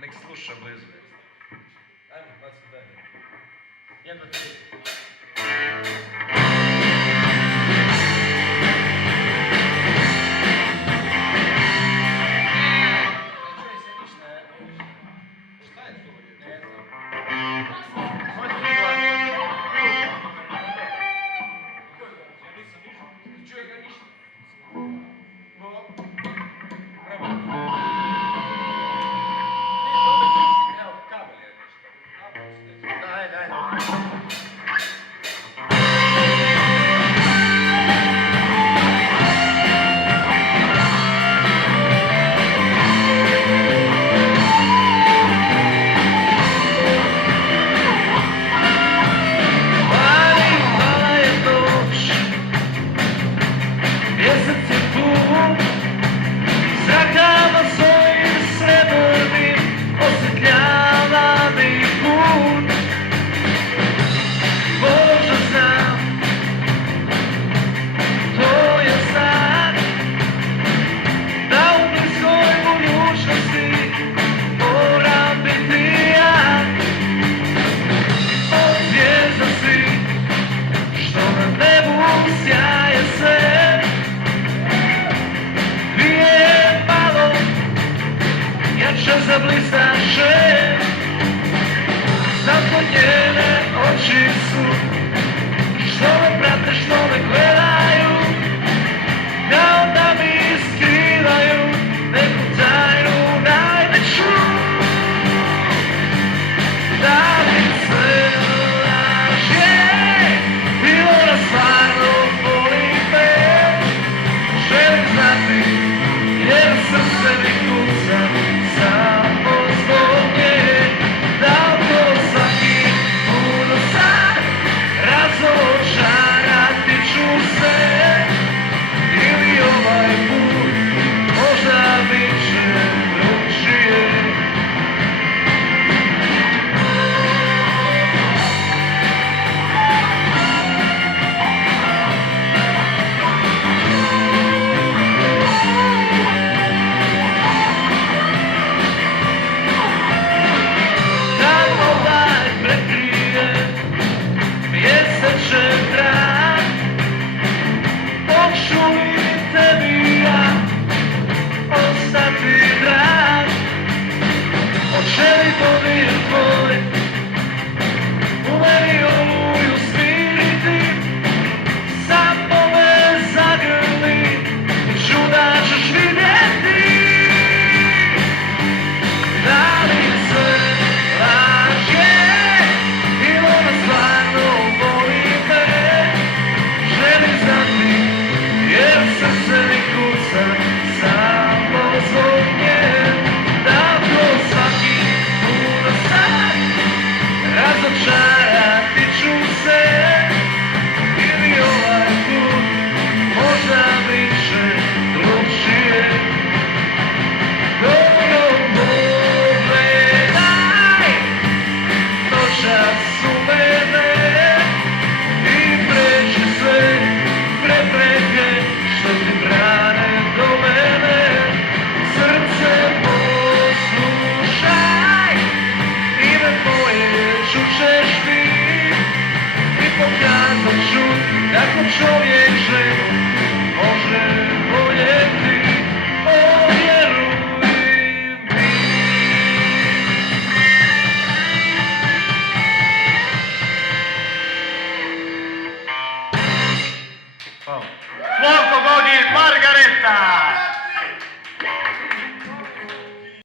Nek sluša blizu. Ajmo, baci dalje. Jedno tri. Šta je to? Ne znam. Možda mi glasno. Ne čuje ga ništa. Evo, kabel je nešto. Kabel se Daj, daj. Zablistaše, zato njene oči su, što me prate, što me gledaju, kao da mi skrivaju neku tajnu najveću. Da li sve laže, bilo da stvarno voli me, želim znati, jer srce mi kuca samo zbog nje. Da li to svaki puno sad razočarati ću se, ili ovaj put možda bit će drugčije. Da ovaj prekrije mjesečan trak, hoću li tebi ja ostati drag? Hoće li dodir tvoj u meni oluju smiriti? Samo me zagrli i čuda ćeš vidjeti. Da li sve laže, ili ona stvarno voli me, želim znati, jer srce mi kuca samo zbog nje. Da to svaki puno sad razočarati ću se, ili ovaj put možda bit će drugčije. Dobro pogledaj, noćas u mene i pređi sve prepreke što ti brane do mene. Srce poslušaj, ime moje čućeš ti i pokazat ću kako čovjek ženu može voljeti. Povjeruj mi. Zvonko Gogin, Margaret